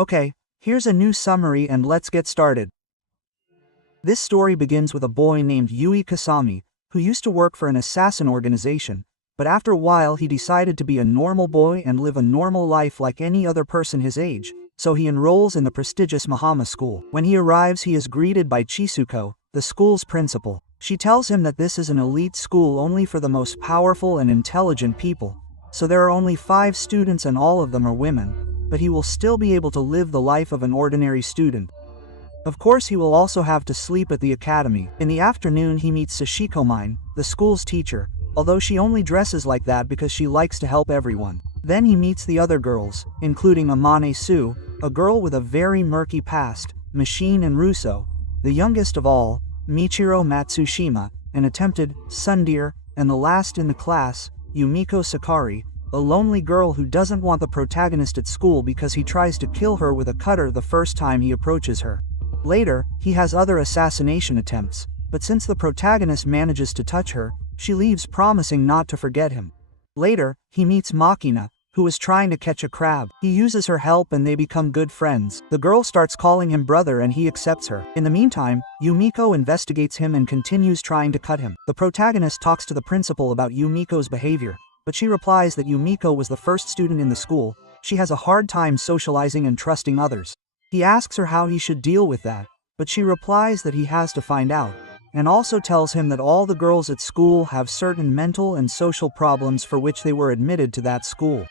Okay, here's a new summary and let's get started. This story begins with a boy named Yui Kasami, who used to work for an assassin organization, but after a while he decided to be a normal boy and live a normal life like any other person his age, so he enrolls in the prestigious Mahama school. When he arrives, he is greeted by Chisuko, the school's principal. She tells him that this is an elite school only for the most powerful and intelligent people, so there are only 5 students and all of them are women, but he will still be able to live the life of an ordinary student. Of course, he will also have to sleep at the academy. In the afternoon, he meets Sashikomine, the school's teacher, although she only dresses like that because she likes to help everyone. Then he meets the other girls, including Amane Su, a girl with a very murky past, Machine and Russo, the youngest of all, Michiro Matsushima, an attempted tsundere, and the last in the class, Yumiko Sakari, a lonely girl who doesn't want the protagonist at school because he tries to kill her with a cutter the first time he approaches her. Later, he has other assassination attempts, but since the protagonist manages to touch her, she leaves promising not to forget him. Later, he meets Makina, who is trying to catch a crab. He uses her help and they become good friends. The girl starts calling him brother and he accepts her. In the meantime, Yumiko investigates him and continues trying to cut him. The protagonist talks to the principal about Yumiko's behavior, but she replies that Yumiko was the first student in the school. She has a hard time socializing and trusting others. He asks her how he should deal with that, but she replies that he has to find out, and also tells him that all the girls at school have certain mental and social problems for which they were admitted to that school.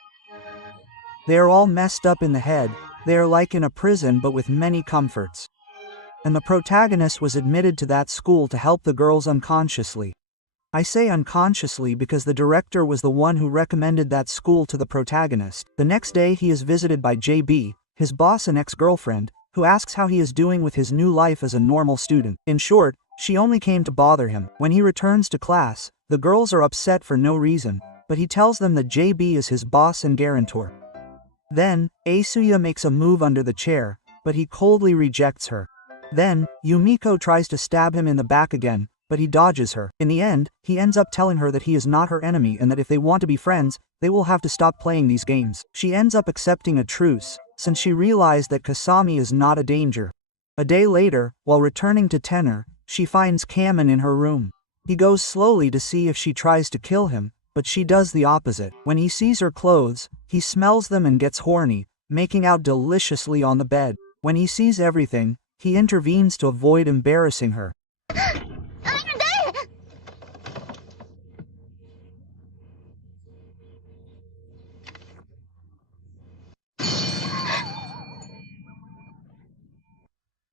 They are all messed up in the head, they are like in a prison but with many comforts. And the protagonist was admitted to that school to help the girls unconsciously. I say unconsciously because the director was the one who recommended that school to the protagonist. The next day he is visited by JB, his boss and ex-girlfriend, who asks how he is doing with his new life as a normal student. In short, she only came to bother him. When he returns to class, the girls are upset for no reason, but he tells them that JB is his boss and guarantor. Then, Asuya makes a move under the chair, but he coldly rejects her. Then, Yumiko tries to stab him in the back again, but he dodges her. In the end, he ends up telling her that he is not her enemy and that if they want to be friends, they will have to stop playing these games. She ends up accepting a truce, since she realized that Kasami is not a danger. A day later, while returning to Tenor, she finds Kamen in her room. He goes slowly to see if she tries to kill him, but she does the opposite. When he sees her clothes, he smells them and gets horny, making out deliciously on the bed. When he sees everything, he intervenes to avoid embarrassing her.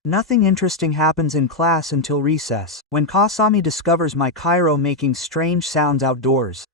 Nothing interesting happens in class until recess, when Kasami discovers my Cairo making strange sounds outdoors.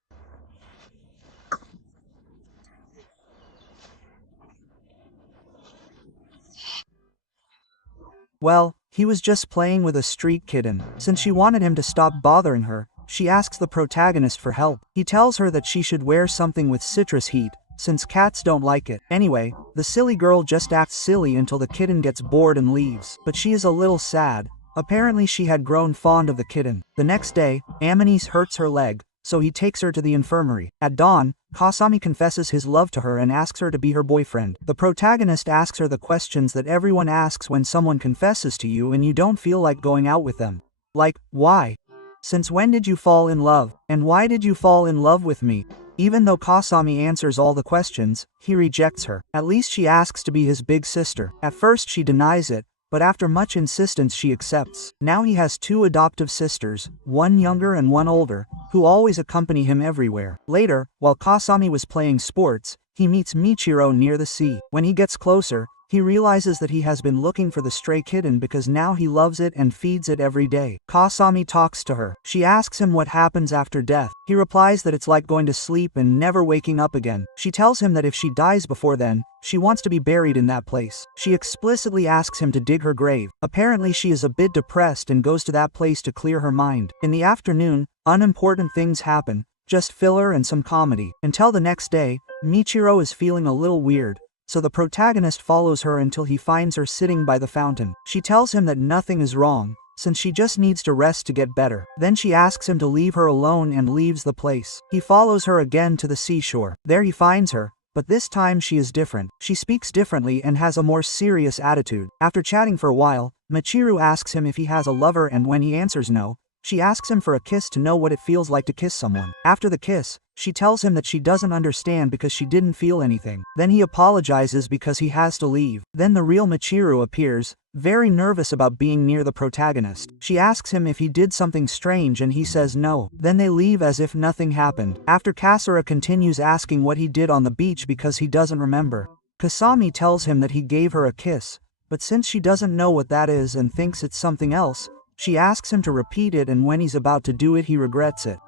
Well, he was just playing with a street kitten. Since she wanted him to stop bothering her, she asks the protagonist for help. He tells her that she should wear something with citrus heat, since cats don't like it. Anyway, the silly girl just acts silly until the kitten gets bored and leaves. But she is a little sad. Apparently she had grown fond of the kitten. The next day, Amanis hurts her leg, so he takes her to the infirmary. At dawn, Kasami confesses his love to her and asks her to be her boyfriend. The protagonist asks her the questions that everyone asks when someone confesses to you and you don't feel like going out with them. Like, why? Since when did you fall in love? And why did you fall in love with me? Even though Kasami answers all the questions, he rejects her. At least she asks to be his big sister. At first she denies it, but after much insistence she accepts. Now he has 2 adoptive sisters, one younger and one older, who always accompany him everywhere. Later, while Kasami was playing sports, he meets Michiro near the sea. When he gets closer, he realizes that he has been looking for the stray kitten because now he loves it and feeds it every day. Kasami talks to her. She asks him what happens after death. He replies that it's like going to sleep and never waking up again. She tells him that if she dies before then, she wants to be buried in that place. She explicitly asks him to dig her grave. Apparently she is a bit depressed and goes to that place to clear her mind. In the afternoon, unimportant things happen, just filler and some comedy. Until the next day, Michiro is feeling a little weird, so the protagonist follows her until he finds her sitting by the fountain. She tells him that nothing is wrong, since she just needs to rest to get better. Then she asks him to leave her alone and leaves the place. He follows her again to the seashore. There he finds her, But this time she is different. She speaks differently and has a more serious attitude. After chatting for a while, Michiru asks him if he has a lover, and when he answers no, she asks him for a kiss to know what it feels like to kiss someone. After the kiss, she tells him that she doesn't understand because she didn't feel anything. Then he apologizes because he has to leave. Then the real Michiru appears, very nervous about being near the protagonist. She asks him if he did something strange and he says no. Then they leave as if nothing happened. After, Kasura continues asking what he did on the beach because he doesn't remember. Kasami tells him that he gave her a kiss, but since she doesn't know what that is and thinks it's something else, she asks him to repeat it, and when he's about to do it he regrets it.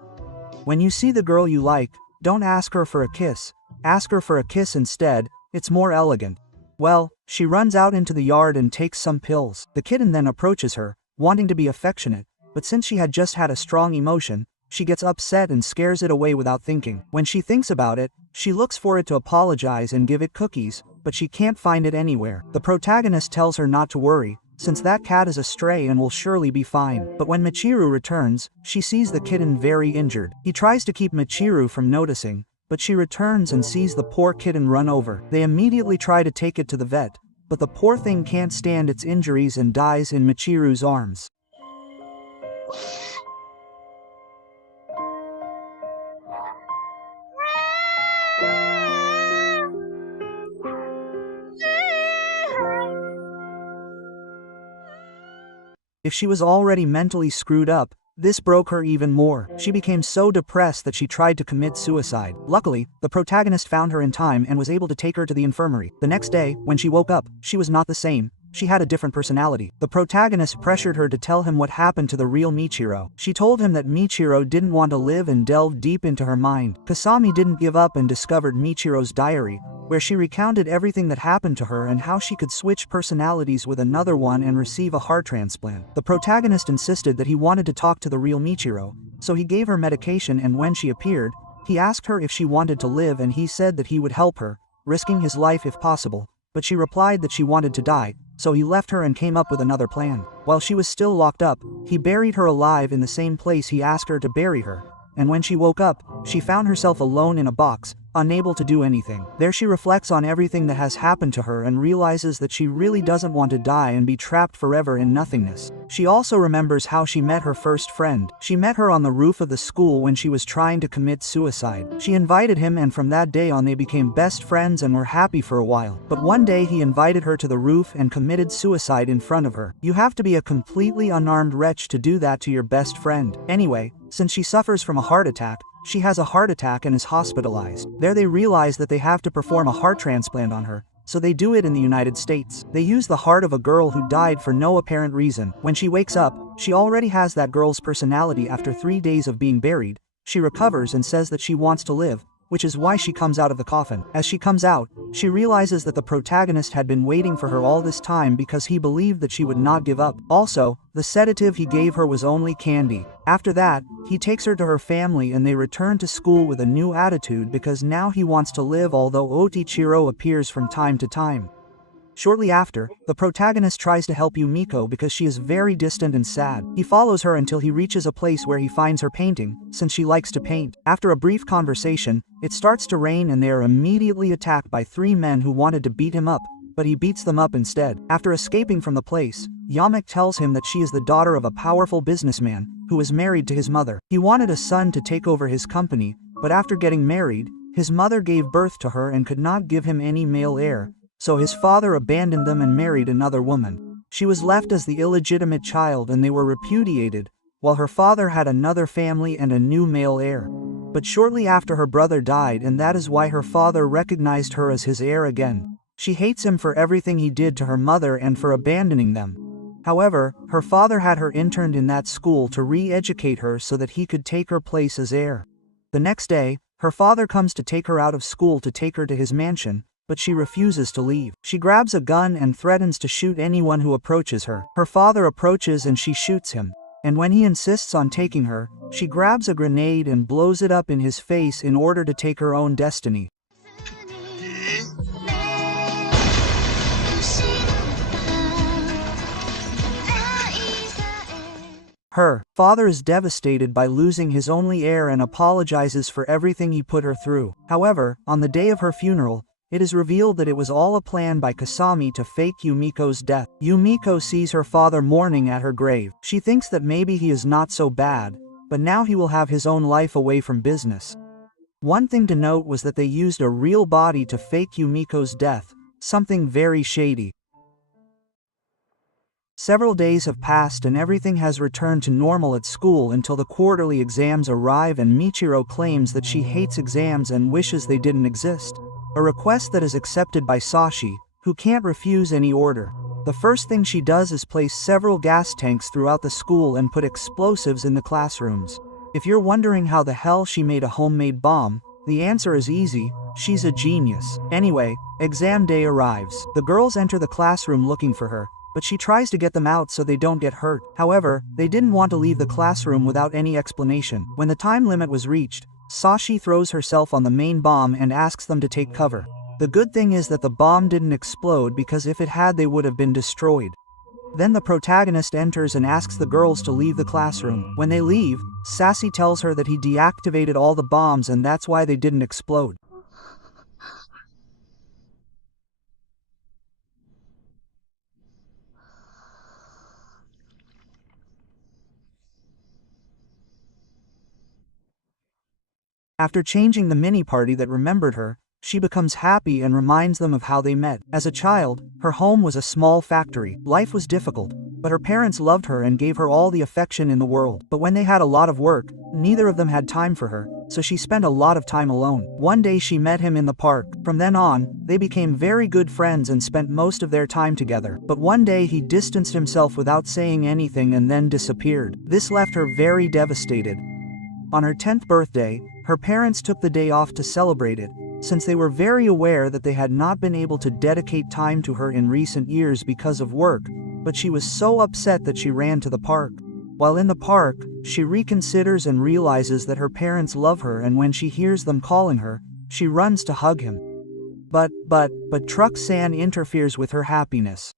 When you see the girl you like, don't ask her for a kiss. Ask her for a kiss instead, it's more elegant. Well, she runs out into the yard and takes some pills. The kitten then approaches her, wanting to be affectionate, but since she had just had a strong emotion, she gets upset and scares it away without thinking. When she thinks about it, she looks for it to apologize and give it cookies, but she can't find it anywhere. The protagonist tells her not to worry, since that cat is a stray and will surely be fine. But when Michiru returns, she sees the kitten very injured. He tries to keep Michiru from noticing, but she returns and sees the poor kitten run over. They immediately try to take it to the vet, but the poor thing can't stand its injuries and dies in Michiru's arms. If she was already mentally screwed up, this broke her even more. She became so depressed that she tried to commit suicide. Luckily, the protagonist found her in time and was able to take her to the infirmary. The next day, when she woke up, she was not the same. She had a different personality. The protagonist pressured her to tell him what happened to the real Michiru. She told him that Michiru didn't want to live and delved deep into her mind. Kasami didn't give up and discovered Michiru's diary, where she recounted everything that happened to her and how she could switch personalities with another one and receive a heart transplant. The protagonist insisted that he wanted to talk to the real Michiru, so he gave her medication, and when she appeared, he asked her if she wanted to live and he said that he would help her, risking his life if possible, but she replied that she wanted to die, so he left her and came up with another plan. While she was still locked up, he buried her alive in the same place he asked her to bury her, and when she woke up, she found herself alone in a box, unable to do anything. There she reflects on everything that has happened to her and realizes that she really doesn't want to die and be trapped forever in nothingness. She also remembers how she met her first friend. She met her on the roof of the school when she was trying to commit suicide. She invited him, and from that day on they became best friends and were happy for a while. But one day he invited her to the roof and committed suicide in front of her. You have to be a completely unarmed wretch to do that to your best friend. Anyway, since she suffers from a heart attack, she has a heart attack and is hospitalized. There they realize that they have to perform a heart transplant on her, so they do it in the United States. They use the heart of a girl who died for no apparent reason. When she wakes up, she already has that girl's personality. After 3 days of being buried, she recovers and says that she wants to live, which is why she comes out of the coffin. As she comes out, she realizes that the protagonist had been waiting for her all this time because he believed that she would not give up. Also, the sedative he gave her was only candy. After that, he takes her to her family and they return to school with a new attitude because now he wants to live, although Otichiro appears from time to time. Shortly after, the protagonist tries to help Yumiko because she is very distant and sad. He follows her until he reaches a place where he finds her painting, since she likes to paint. After a brief conversation, it starts to rain and they are immediately attacked by 3 men who wanted to beat him up, but he beats them up instead. After escaping from the place, Yamek tells him that she is the daughter of a powerful businessman who is married to his mother. He wanted a son to take over his company, but after getting married, his mother gave birth to her and could not give him any male heir, so his father abandoned them and married another woman. She was left as the illegitimate child and they were repudiated, while her father had another family and a new male heir. But shortly after her brother died, and that is why her father recognized her as his heir again. She hates him for everything he did to her mother and for abandoning them. However, her father had her interned in that school to re-educate her so that he could take her place as heir. The next day, her father comes to take her out of school to take her to his mansion, but she refuses to leave. She grabs a gun and threatens to shoot anyone who approaches her. Her father approaches and she shoots him, and when he insists on taking her, she grabs a grenade and blows it up in his face in order to take her own destiny. Her father is devastated by losing his only heir and apologizes for everything he put her through. However, on the day of her funeral, it is revealed that it was all a plan by Kasami to fake Yumiko's death. Yumiko sees her father mourning at her grave. She thinks that maybe he is not so bad, but now he will have his own life away from business. One thing to note was that they used a real body to fake Yumiko's death, something very shady. Several days have passed and everything has returned to normal at school until the quarterly exams arrive and Michiro claims that she hates exams and wishes they didn't exist. A request that is accepted by Sashi, who can't refuse any order. The first thing she does is place several gas tanks throughout the school and put explosives in the classrooms. If you're wondering how the hell she made a homemade bomb, the answer is easy: she's a genius. Anyway, exam day arrives. The girls enter the classroom looking for her, but she tries to get them out so they don't get hurt. However, they didn't want to leave the classroom without any explanation. When the time limit was reached, Sashi throws herself on the main bomb and asks them to take cover. The good thing is that the bomb didn't explode, because if it had they would have been destroyed. Then the protagonist enters and asks the girls to leave the classroom. When they leave, Sassy tells her that he deactivated all the bombs and that's why they didn't explode. After changing the mini-party that remembered her, she becomes happy and reminds them of how they met. As a child, her home was a small factory. Life was difficult, but her parents loved her and gave her all the affection in the world. But when they had a lot of work, neither of them had time for her, so she spent a lot of time alone. One day she met him in the park. From then on, they became very good friends and spent most of their time together. But one day he distanced himself without saying anything and then disappeared. This left her very devastated. On her 10th birthday, her parents took the day off to celebrate it, since they were very aware that they had not been able to dedicate time to her in recent years because of work, but she was so upset that she ran to the park. While in the park, she reconsiders and realizes that her parents love her, and when she hears them calling her, she runs to hug him. But Truck-san interferes with her happiness.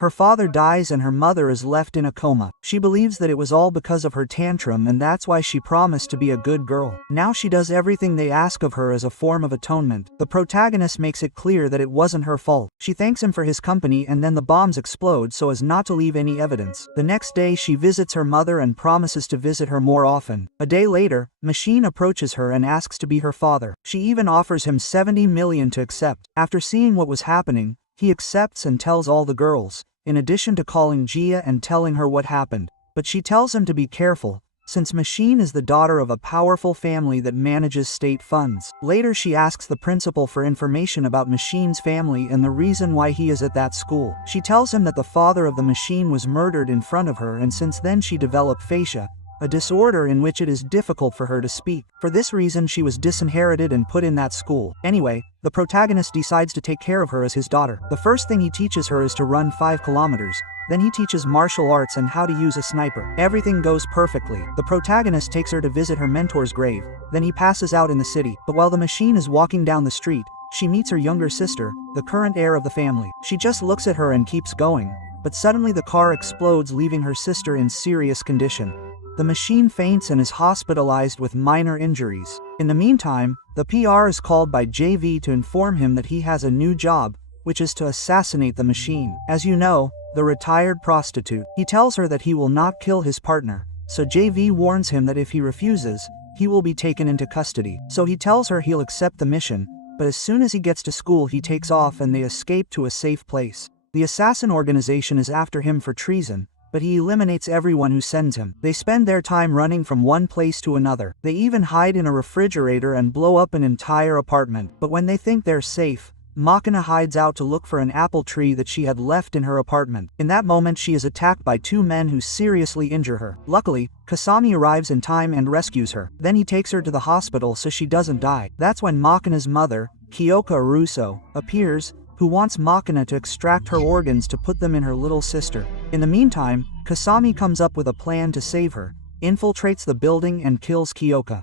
Her father dies and her mother is left in a coma. She believes that it was all because of her tantrum and that's why she promised to be a good girl. Now she does everything they ask of her as a form of atonement. The protagonist makes it clear that it wasn't her fault. She thanks him for his company and then the bombs explode so as not to leave any evidence. The next day she visits her mother and promises to visit her more often. A day later, Machine approaches her and asks to be her father. She even offers him 70 million to accept. After seeing what was happening, he accepts and tells all the girls, in addition to calling Gia and telling her what happened. But she tells him to be careful, since Machine is the daughter of a powerful family that manages state funds. Later she asks the principal for information about Machine's family and the reason why he is at that school. She tells him that the father of the Machine was murdered in front of her, and since then she developed aphasia, a disorder in which it is difficult for her to speak. For this reason she was disinherited and put in that school. Anyway, the protagonist decides to take care of her as his daughter. The first thing he teaches her is to run 5 kilometers. Then he teaches martial arts and how to use a sniper. Everything goes perfectly. The protagonist takes her to visit her mentor's grave. Then he passes out in the city. But while the Machine is walking down the street, she meets her younger sister, the current heir of the family. She just looks at her and keeps going. But suddenly the car explodes, leaving her sister in serious condition. The Machine faints and is hospitalized with minor injuries. In the meantime, the PR is called by JV to inform him that he has a new job, which is to assassinate the Machine. As you know, the retired prostitute. He tells her that he will not kill his partner, so JV warns him that if he refuses, he will be taken into custody. So he tells her he'll accept the mission, but as soon as he gets to school he takes off and they escape to a safe place. The assassin organization is after him for treason, but he eliminates everyone who sends him. They spend their time running from one place to another. They even hide in a refrigerator and blow up an entire apartment. But when they think they're safe, Makina hides out to look for an apple tree that she had left in her apartment. In that moment she is attacked by 2 men who seriously injure her. Luckily, Kasami arrives in time and rescues her. Then he takes her to the hospital so she doesn't die. That's when Makina's mother, Kyoka Russo, appears, who wants Makina to extract her organs to put them in her little sister. In the meantime, Kasami comes up with a plan to save her, infiltrates the building and kills Kyoka.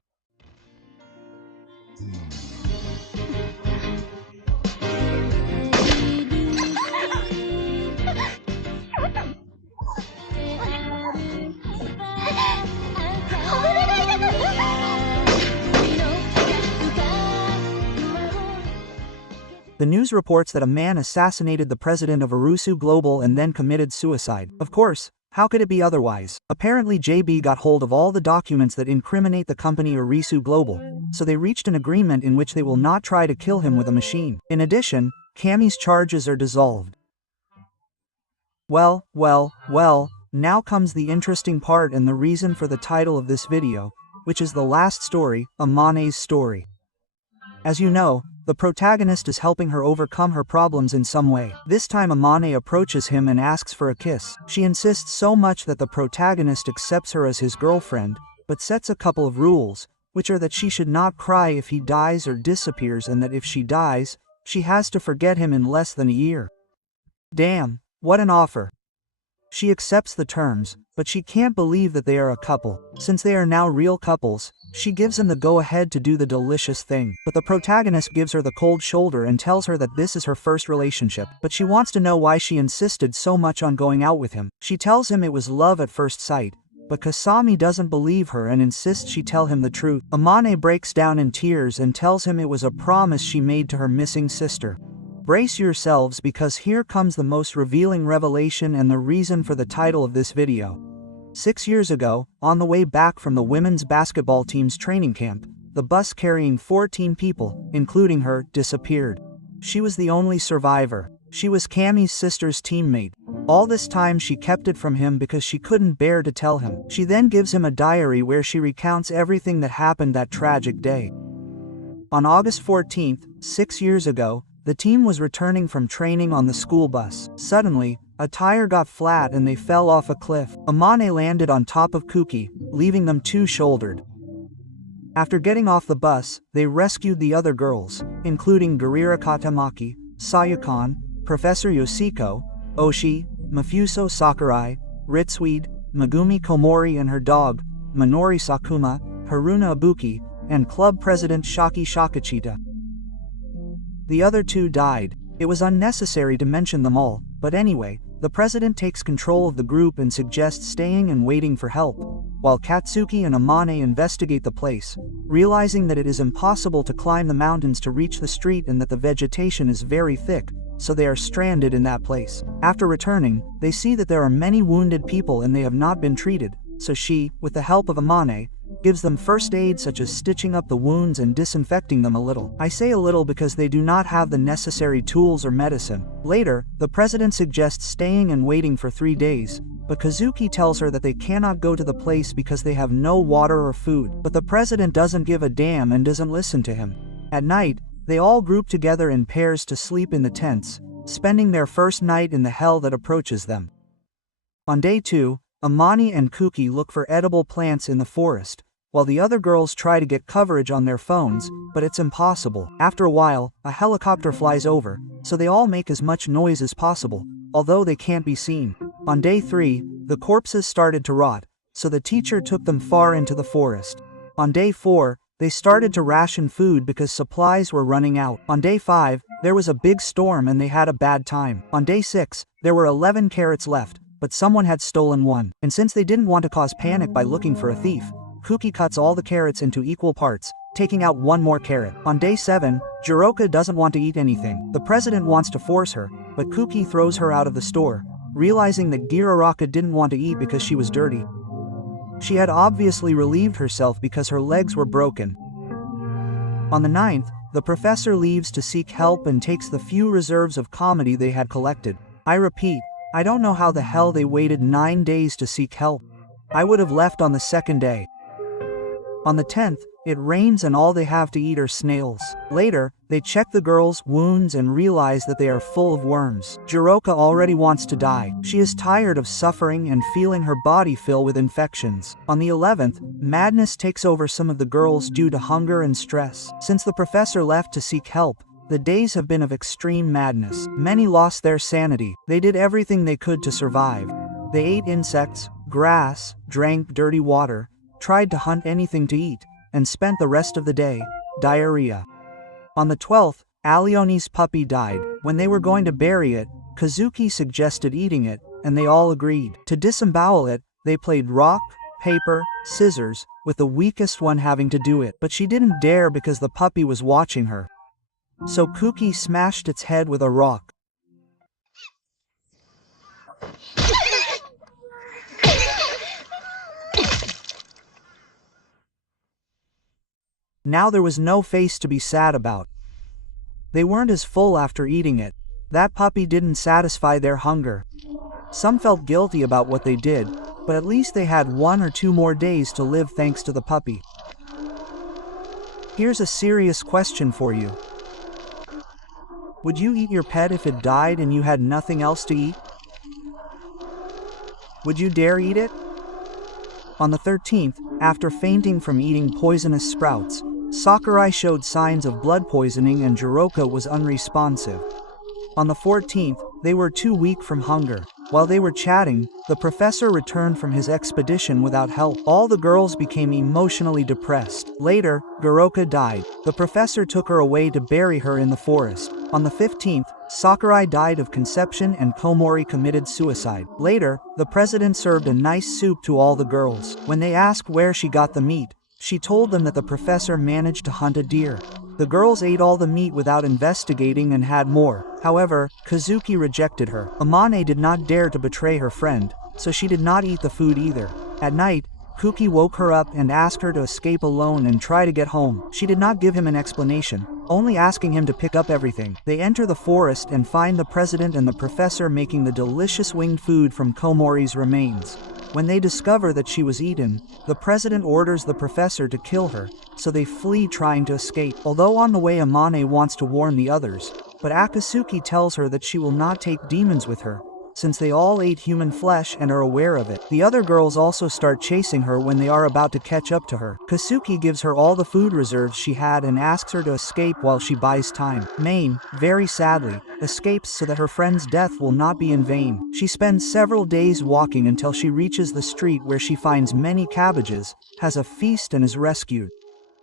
The news reports that a man assassinated the president of Arusu Global and then committed suicide. Of course, how could it be otherwise? Apparently JB got hold of all the documents that incriminate the company Arisu Global, so they reached an agreement in which they will not try to kill him with a machine. In addition, Kami's charges are dissolved. Well, now comes the interesting part and the reason for the title of this video, which is the last story, Amane's story. As you know, the protagonist is helping her overcome her problems in some way. This time Amane approaches him and asks for a kiss. She insists so much that the protagonist accepts her as his girlfriend, but sets a couple of rules, which are that she should not cry if he dies or disappears and that if she dies, she has to forget him in less than a year. Damn, what an offer. She accepts the terms, but she can't believe that they are a couple. Since they are now real couples, she gives him the go-ahead to do the delicious thing. But the protagonist gives her the cold shoulder and tells her that this is her first relationship. But she wants to know why she insisted so much on going out with him. She tells him it was love at first sight, but Kasami doesn't believe her and insists she tell him the truth. Amane breaks down in tears and tells him it was a promise she made to her missing sister. Brace yourselves because here comes the most revealing revelation and the reason for the title of this video. 6 years ago, on the way back from the women's basketball team's training camp, the bus carrying 14 people, including her, disappeared. She was the only survivor. She was Kami's sister's teammate. All this time she kept it from him because she couldn't bear to tell him. She then gives him a diary where she recounts everything that happened that tragic day. On August 14th, 6 years ago, the team was returning from training on the school bus. Suddenly, a tire got flat and they fell off a cliff. Amane landed on top of Kuki, leaving them two-shouldered. After getting off the bus, they rescued the other girls, including Garira Katamaki, Sayukan, Professor Yoshiko, Oshi, Mafuso Sakurai, Ritsuide, Megumi Komori and her dog, Minori Sakuma, Haruna Ibuki, and club president Shaki Shakachita. The other two died. It was unnecessary to mention them all, but anyway, the president takes control of the group and suggests staying and waiting for help, while Katsuki and Amane investigate the place, realizing that it is impossible to climb the mountains to reach the street and that the vegetation is very thick, so they are stranded in that place. After returning, they see that there are many wounded people and they have not been treated, so she, with the help of Amane, gives them first aid such as stitching up the wounds and disinfecting them a little. I say a little because they do not have the necessary tools or medicine. Later, the president suggests staying and waiting for 3 days, but Kazuki tells her that they cannot go to the place because they have no water or food. But the president doesn't give a damn and doesn't listen to him. At night, they all group together in pairs to sleep in the tents, spending their first night in the hell that approaches them. On day 2, Amani and Kuki look for edible plants in the forest, while the other girls try to get coverage on their phones, but it's impossible. After a while, a helicopter flies over, so they all make as much noise as possible, although they can't be seen. On day 3, the corpses started to rot, so the teacher took them far into the forest. On day 4, they started to ration food because supplies were running out. On day 5, there was a big storm and they had a bad time. On day 6, there were 11 carrots left, but someone had stolen one. And since they didn't want to cause panic by looking for a thief, Kuki cuts all the carrots into equal parts, taking out one more carrot. On day 7, Jiroka doesn't want to eat anything. The president wants to force her, but Kuki throws her out of the store, realizing that Giraraka didn't want to eat because she was dirty. She had obviously relieved herself because her legs were broken. On the 9th, the professor leaves to seek help and takes the few reserves of comedy they had collected. I repeat, I don't know how the hell they waited 9 days to seek help. I would have left on the 2nd day. On the 10th, it rains and all they have to eat are snails. Later, they check the girls' wounds and realize that they are full of worms. Jiroka already wants to die. She is tired of suffering and feeling her body fill with infections. On the 11th, madness takes over some of the girls due to hunger and stress. Since the professor left to seek help, The days have been of extreme madness. Many lost their sanity. They did everything they could to survive. They ate insects, grass, drank dirty water, tried to hunt anything to eat, and spent the rest of the day, diarrhea. On the 12th, Alione's puppy died. When they were going to bury it, Kazuki suggested eating it, and they all agreed. To disembowel it, they played rock, paper, scissors, with the weakest one having to do it. But she didn't dare because the puppy was watching her. So Kuki smashed its head with a rock. Now there was no face to be sad about. They weren't as full after eating it. That puppy didn't satisfy their hunger. Some felt guilty about what they did, but at least they had 1 or 2 more days to live thanks to the puppy. Here's a serious question for you. Would you eat your pet if it died and you had nothing else to eat? Would you dare eat it? On the 13th, after fainting from eating poisonous sprouts, Sakurai showed signs of blood poisoning and Jiroka was unresponsive. On the 14th, they were too weak from hunger. While they were chatting, the professor returned from his expedition without help. All the girls became emotionally depressed. Later, Jiroka died. The professor took her away to bury her in the forest. On the 15th, Sakurai died of conception and Komori committed suicide. Later, the president served a nice soup to all the girls. When they asked where she got the meat, she told them that the professor managed to hunt a deer. The girls ate all the meat without investigating and had more. However, Kazuki rejected her. Amane did not dare to betray her friend, so she did not eat the food either. At night, Kuki woke her up and asked her to escape alone and try to get home. She did not give him an explanation, only asking him to pick up everything. They enter the forest and find the president and the professor making the delicious winged food from Komori's remains. When they discover that she was eaten, the president orders the professor to kill her, so they flee trying to escape. Although on the way Amane wants to warn the others, but Akatsuki tells her that she will not take demons with her, since they all ate human flesh and are aware of it. The other girls also start chasing her when they are about to catch up to her. Kasuki gives her all the food reserves she had and asks her to escape while she buys time. Main, very sadly, escapes so that her friend's death will not be in vain. She spends several days walking until she reaches the street where she finds many cabbages, has a feast and is rescued.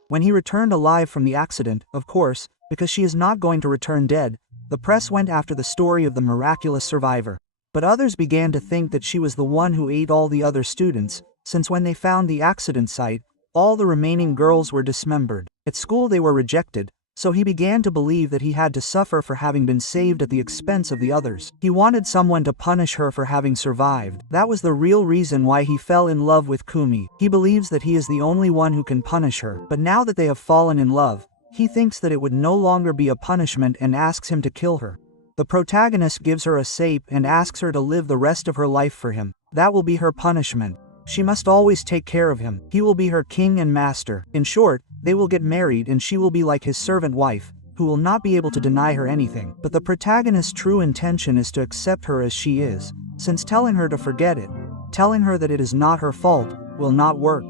When he returned alive from the accident, of course, because she is not going to return dead, the press went after the story of the miraculous survivor. But others began to think that she was the one who ate all the other students, since when they found the accident site, all the remaining girls were dismembered. At school they were rejected, so he began to believe that he had to suffer for having been saved at the expense of the others. He wanted someone to punish her for having survived. That was the real reason why he fell in love with Kumi. He believes that he is the only one who can punish her. But now that they have fallen in love, he thinks that it would no longer be a punishment and asks him to kill her. The protagonist gives her a sape and asks her to live the rest of her life for him. That will be her punishment. She must always take care of him. He will be her king and master. In short, they will get married and she will be like his servant wife, who will not be able to deny her anything. But the protagonist's true intention is to accept her as she is, since telling her to forget it, telling her that it is not her fault, will not work.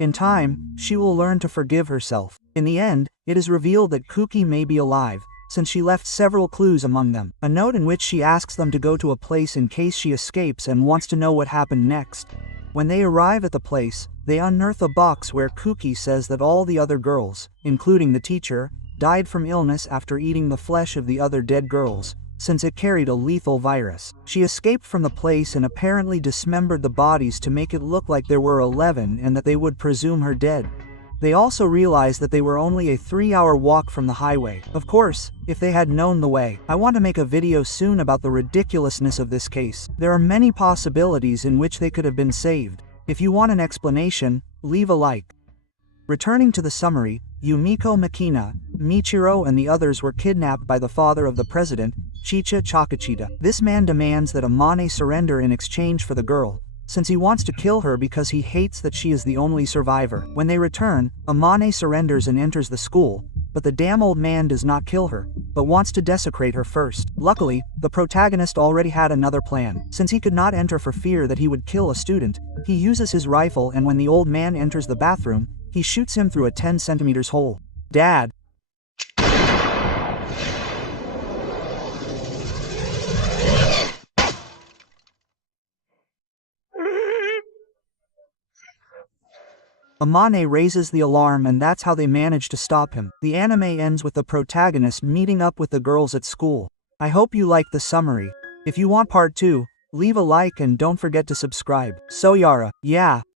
In time, she will learn to forgive herself. In the end, it is revealed that Kuki may be alive, since she left several clues among them. A note in which she asks them to go to a place in case she escapes and wants to know what happened next. When they arrive at the place, they unearth a box where Kuki says that all the other girls, including the teacher, died from illness after eating the flesh of the other dead girls, since it carried a lethal virus. She escaped from the place and apparently dismembered the bodies to make it look like there were 11 and that they would presume her dead. They also realized that they were only a 3-hour walk from the highway. Of course, if they had known the way. I want to make a video soon about the ridiculousness of this case. There are many possibilities in which they could have been saved. If you want an explanation, leave a like. Returning to the summary, Yumiko Makina, Michiro and the others were kidnapped by the father of the president, Chicha Chakachita. This man demands that Amane surrender in exchange for the girl, since he wants to kill her because he hates that she is the only survivor. When they return, Amane surrenders and enters the school, but the damn old man does not kill her, but wants to desecrate her first. Luckily, the protagonist already had another plan. Since he could not enter for fear that he would kill a student, he uses his rifle and when the old man enters the bathroom, he shoots him through a 10 centimeters hole. Dad. Amane raises the alarm and that's how they manage to stop him. The anime ends with the protagonist meeting up with the girls at school. I hope you liked the summary. If you want part 2, leave a like and don't forget to subscribe. So Yara, yeah,